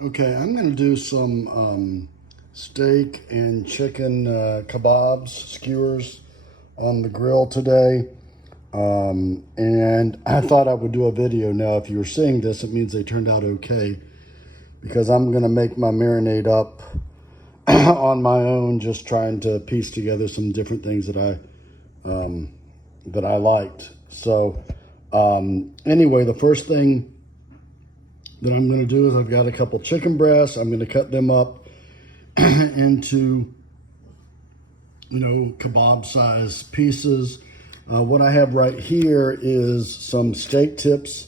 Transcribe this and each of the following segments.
Okay, I'm gonna do some steak and chicken kabobs, skewers on the grill today. And I thought I would do a video. Now, if you're seeing this, it means they turned out okay because I'm gonna make my marinade up on my own, just trying to piece together some different things that I liked. So anyway, the first thing that I'm going to do is I've got a couple chicken breasts. I'm going to cut them up into, kebab size pieces. What I have right here is some steak tips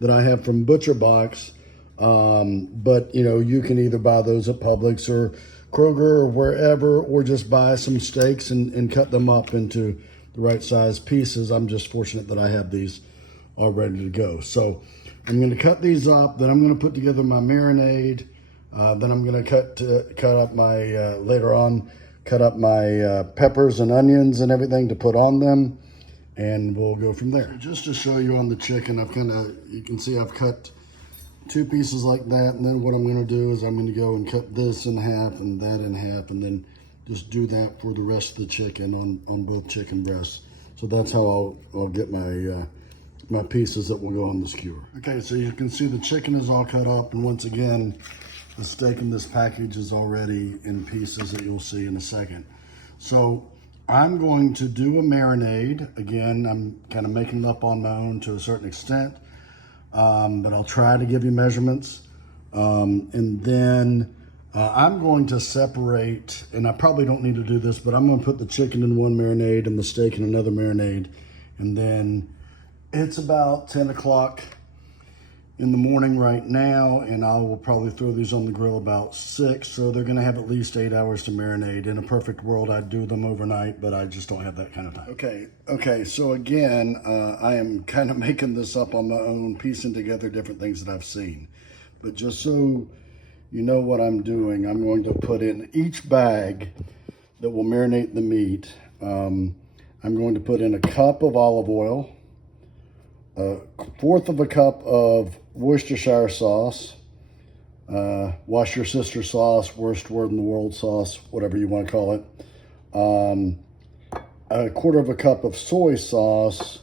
that I have from Butcher Box. But you can either buy those at Publix or Kroger or wherever, or just buy some steaks and cut them up into the right size pieces. I'm just fortunate that I have these all ready to go. So I'm going to cut these up, then I'm going to put together my marinade, then I'm going to cut up my, later on, cut up my peppers and onions and everything to put on them, and we'll go from there. So just to show you on the chicken, you can see I've cut two pieces like that, and then what I'm going to do is I'm going to go and cut this in half and that in half, and then just do that for the rest of the chicken on both chicken breasts. So that's how I'll get my pieces that will go on the skewer. Okay, so you can see the chicken is all cut up, and once again, the steak in this package is already in pieces that you'll see in a second. So I'm going to do a marinade. Again, I'm kind of making it up on my own to a certain extent, but I'll try to give you measurements. And then I'm going to separate, and I probably don't need to do this, but I'm going to put the chicken in one marinade and the steak in another marinade, and then it's about 10 o'clock in the morning right now, and I will probably throw these on the grill about 6, so they're gonna have at least 8 hours to marinate. In a perfect world, I'd do them overnight, but I just don't have that kind of time. Okay, so again, I am kind of making this up on my own, piecing together different things that I've seen. But just so you know what I'm doing, I'm going to put in each bag that will marinate the meat. I'm going to put in a cup of olive oil, a fourth of a cup of Worcestershire sauce, wash your sister sauce, worst word in the world sauce, whatever you want to call it. A quarter of a cup of soy sauce,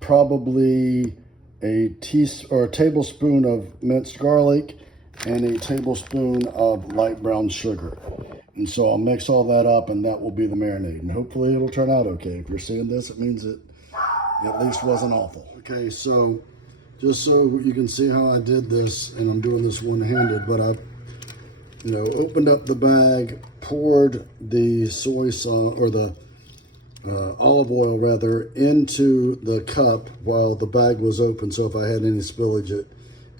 probably a tablespoon of minced garlic, and a tablespoon of light brown sugar. And so I'll mix all that up, and that will be the marinade. And hopefully it'll turn out okay. If you're seeing this, it means it at least wasn't awful. Okay, so just so you can see how I did this, and I'm doing this one-handed, but I, opened up the bag, poured the soy sauce, or the olive oil rather, into the cup while the bag was open. So if I had any spillage,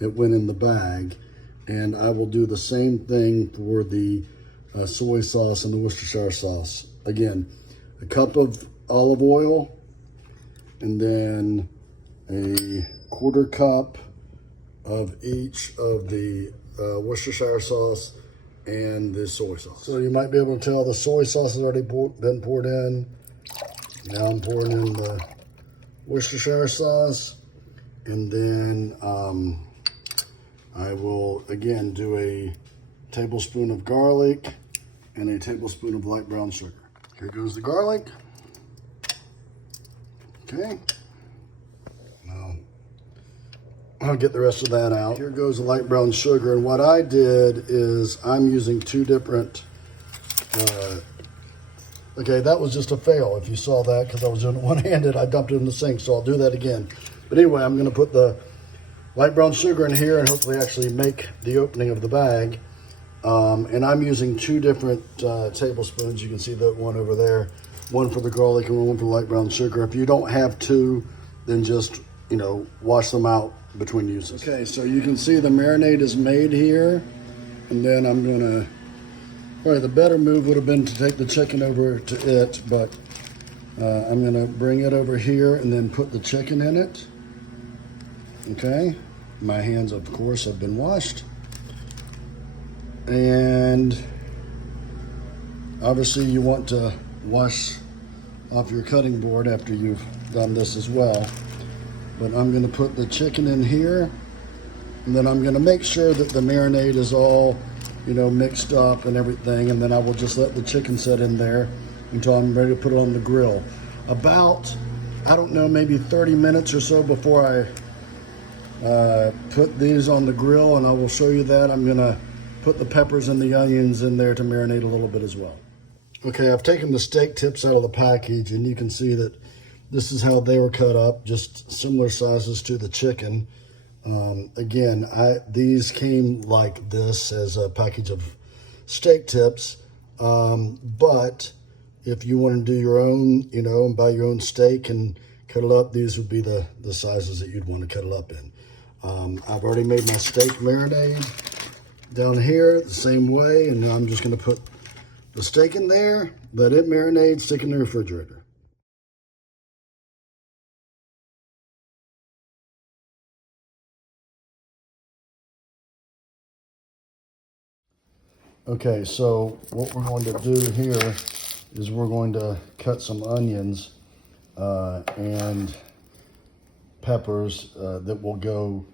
it went in the bag. And I will do the same thing for the soy sauce and the Worcestershire sauce. Again, a cup of olive oil, and then a quarter cup of each of the Worcestershire sauce and the soy sauce. So you might be able to tell the soy sauce has already been poured in. Now I'm pouring in the Worcestershire sauce, and then I will again do a tablespoon of garlic and a tablespoon of light brown sugar. Here goes the garlic. Okay, now I'll get the rest of that out. Here goes the light brown sugar, and what I did is I'm using two different, okay, that was just a fail if you saw that, because I was doing it one-handed. I dumped it in the sink, so I'll do that again. But anyway, I'm gonna put the light brown sugar in here and hopefully actually make the opening of the bag. And I'm using two different tablespoons. You can see that one over there. One for the garlic and one for the light brown sugar. If you don't have two, then just, wash them out between uses. Okay, so you can see the marinade is made here. And then I'm gonna, probably the better move would have been to take the chicken over to it, but I'm gonna bring it over here and then put the chicken in it. Okay, my hands, of course, have been washed. And obviously you want to wash off your cutting board after you've done this as well. But I'm gonna put the chicken in here, And then I'm going to make sure that the marinade is all, you know, mixed up and everything. And then I will just let the chicken sit in there until I'm ready to put it on the grill. About, I don't know, maybe 30 minutes or so before I put these on the grill, and I will show you that. I'm going to put the peppers and the onions in there to marinate a little bit as well. Okay, I've taken the steak tips out of the package, and you can see that this is how they were cut up, just similar sizes to the chicken. Again, these came like this as a package of steak tips, but if you want to do your own, you know, and buy your own steak and cut it up, these would be the sizes that you'd want to cut it up in. I've already made my steak marinade down here the same way, and I'm just going to put the steak in there, let it marinate, stick it in the refrigerator. Okay, so what we're going to do here is we're going to cut some onions and peppers that will go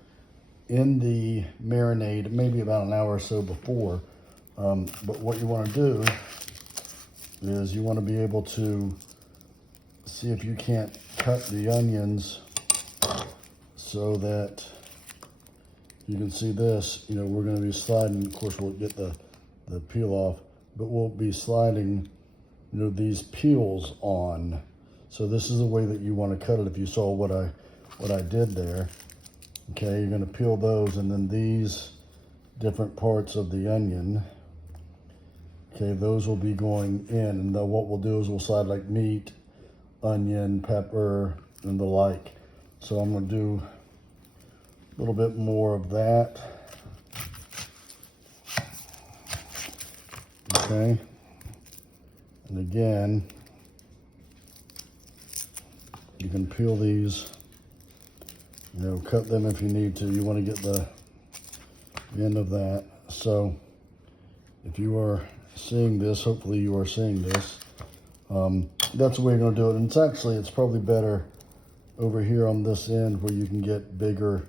in the marinade maybe about an hour or so before. But what you want to do is you want to be able to see if you can't cut the onions so that you can see this. You know, we're going to be sliding, of course we'll get the peel off, but we'll be sliding, you know, these peels on. So this is the way that you want to cut it. If you saw what I did there, okay, you're going to peel those, and then these different parts of the onion, okay, those will be going in, and then what we'll do is we'll slide like meat, onion, pepper, and the like. So I'm going to do a little bit more of that. Okay, and again, you can peel these, you know, cut them if you need to. You want to get the end of that. So if you are seeing this, hopefully you are seeing this, that's the way you're going to do it. And it's probably better over here on this end where you can get bigger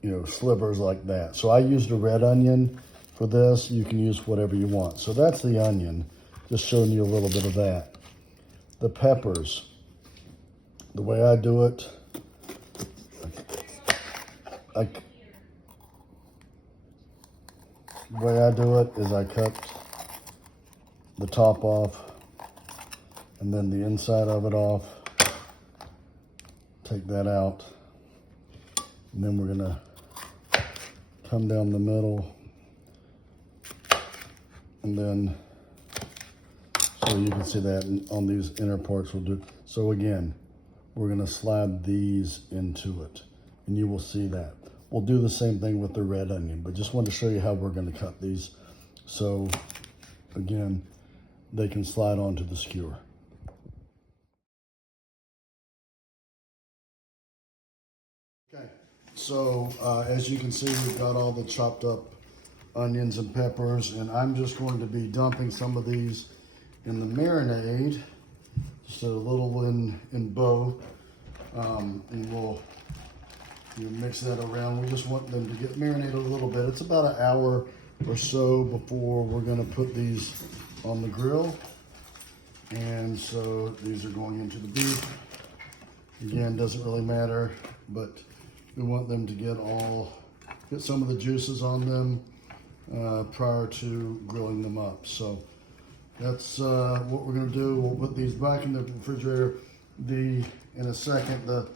you know, slivers like that. So I used a red onion for this. You can use whatever you want. So that's the onion, just showing you a little bit of that. The peppers, the way I do it, is I cut the top off and then the inside of it off. Take that out. And then we're gonna come down the middle, and then so you can see that on these inner parts we'll do. So again, we're gonna slide these into it, and you will see that. We'll do the same thing with the red onion, but just wanted to show you how we're gonna cut these. So again, they can slide onto the skewer. Okay. So as you can see, we've got all the chopped up onions and peppers, and I'm just going to be dumping some of these in the marinade, just a little in both, and we'll mix that around. We just want them to get marinated a little bit. It's about an hour or so before we're going to put these on the grill, and so these are going into the beef. Again, doesn't really matter, but we want them to get some of the juices on them prior to grilling them up. So that's what we're going to do. We'll put these back in the refrigerator. In a second, the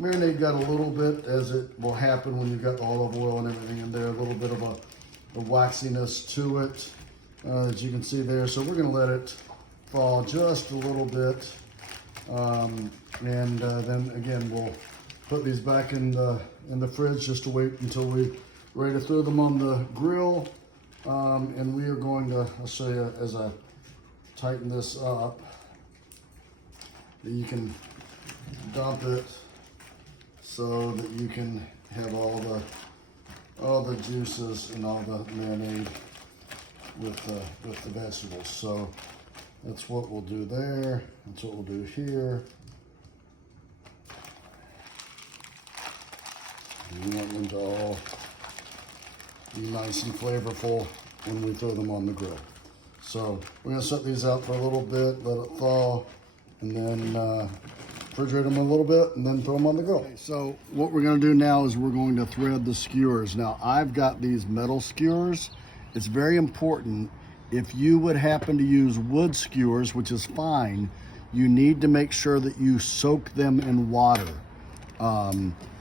marinade got a little bit, as it will happen when you've got the olive oil and everything in there, a little bit of a waxiness to it, as you can see there. So we're going to let it fall just a little bit. And then again, we'll put these back in the fridge just to wait until we're ready to throw them on the grill. And we are going to, I'll show you as I tighten this up, that you can dump it so that you can have all the juices and all the marinade with the vegetables. So that's what we'll do there. That's what we'll do here. We want them to all be nice and flavorful when we throw them on the grill. So we're gonna set these out for a little bit, let it thaw, and then refrigerate them a little bit, and then throw them on the grill. Okay, so what we're gonna do now is we're going to thread the skewers. Now I've got these metal skewers. It's very important, if you would happen to use wood skewers, which is fine, you need to make sure that you soak them in water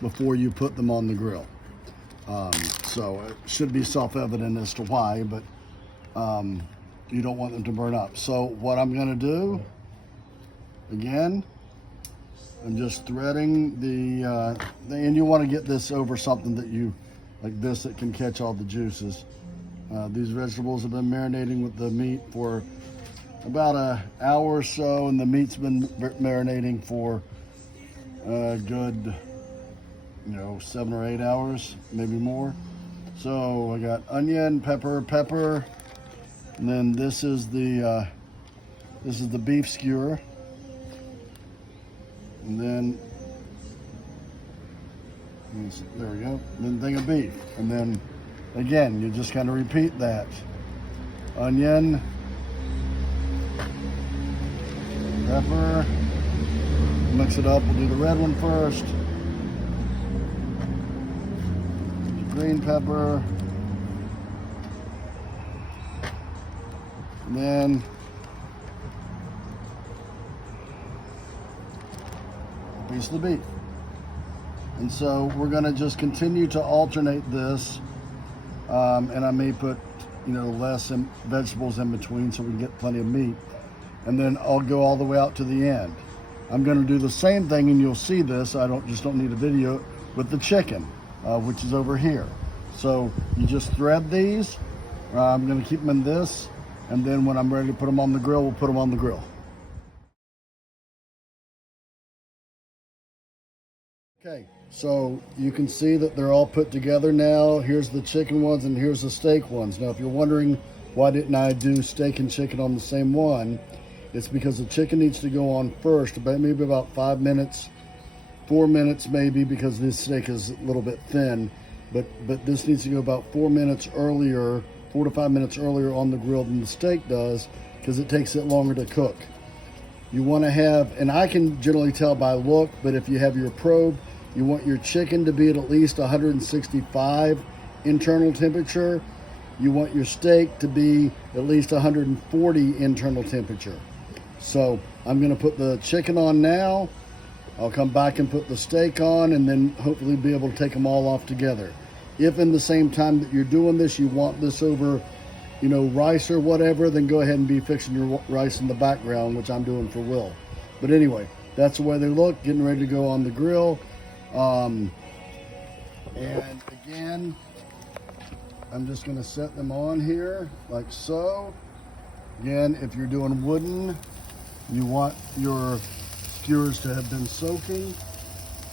before you put them on the grill. So it should be self-evident as to why, but you don't want them to burn up. So what I'm gonna do, again, I'm just threading and you wanna get this over something that like this, that can catch all the juices. These vegetables have been marinating with the meat for about an hour or so, and the meat's been marinating for a good, 7 or 8 hours, maybe more. So I got onion, pepper, and then this is the beef skewer, and then there we go. Then thing of beef, and then again you just kind of repeat that. Onion, pepper, mix it up. We'll do the red one first. Green pepper, and then a piece of the beef. And so we're going to just continue to alternate this, and I may put less vegetables in between so we can get plenty of meat, and then I'll go all the way out to the end. I'm going to do the same thing, and you'll see this. I don't need a video with the chicken, which is over here. So you just thread these. I'm going to keep them in this, and then when I'm ready to put them on the grill, we'll put them on the grill. Okay, so you can see that they're all put together now. Here's the chicken ones and here's the steak ones. Now, if you're wondering why didn't I do steak and chicken on the same one, it's because the chicken needs to go on first, maybe about 5 minutes, 4 minutes maybe, because this steak is a little bit thin. But this needs to go about 4 minutes earlier, 4 to 5 minutes earlier on the grill than the steak does, because it takes it longer to cook. You want to have, and I can generally tell by look, but if you have your probe, you want your chicken to be at least 165 internal temperature. You want your steak to be at least 140 internal temperature. So I'm going to put the chicken on now. I'll come back and put the steak on, and then hopefully be able to take them all off together. If in the same time that you're doing this, you want this over, rice or whatever, then go ahead and be fixing your rice in the background, which I'm doing for Will. But anyway, that's the way they look, getting ready to go on the grill. And again, I'm just going to set them on here like so. Again, if you're doing wooden, you want your skewers to have been soaking.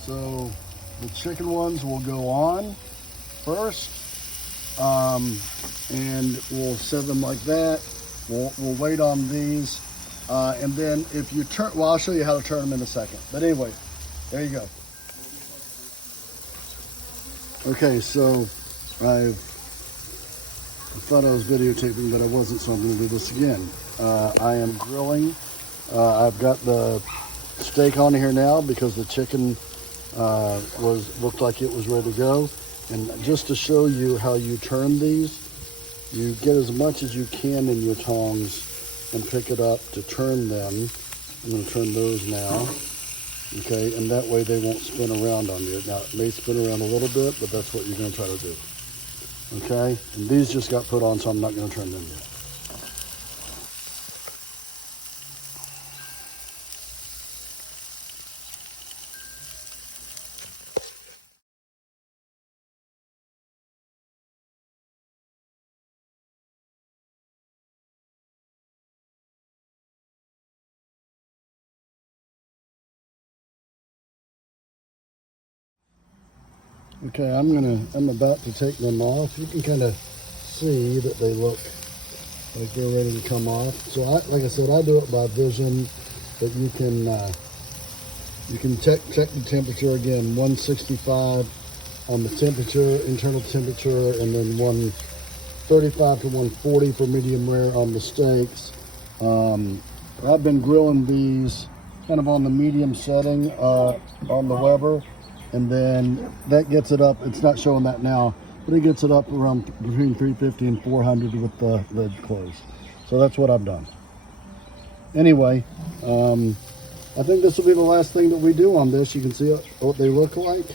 So the chicken ones will go on first, and we'll set them like that. We'll wait on these, and then if you turn, I'll show you how to turn them in a second. But anyway, there you go. Okay, so I thought I was videotaping, but I wasn't, so I'm going to do this again. I am grilling. I've got the steak on here now because the chicken looked like it was ready to go. And just to show you how you turn these, you get as much as you can in your tongs and pick it up to turn them. I'm going to turn those now. Okay, and that way they won't spin around on you. Now, it may spin around a little bit, but that's what you're going to try to do. Okay, and these just got put on, so I'm not going to turn them yet. Okay, I'm about to take them off. You can kind of see that they look like they're ready to come off. So like I said, I do it by vision, but you can check the temperature again, 165 on the temperature, internal temperature, and then 135 to 140 for medium rare on the steaks. I've been grilling these kind of on the medium setting on the Weber, and then that gets it up. It's not showing that now, but it gets it up around between 350 and 400 with the lid closed. So that's what I've done. Anyway, I think this will be the last thing that we do on this. You can see what they look like.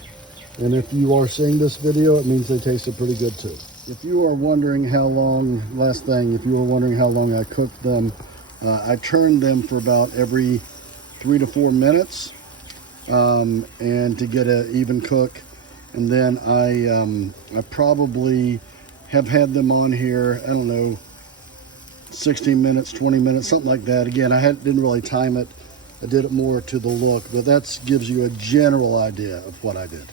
And if you are seeing this video, it means they tasted pretty good too. If you are wondering how long, last thing, if you were wondering how long I cooked them, I turned them for about every 3 to 4 minutes and to get an even cook. And then I probably have had them on here, I don't know, 16 minutes, 20 minutes, something like that. Again, didn't really time it. I did it more to the look, but that gives you a general idea of what I did.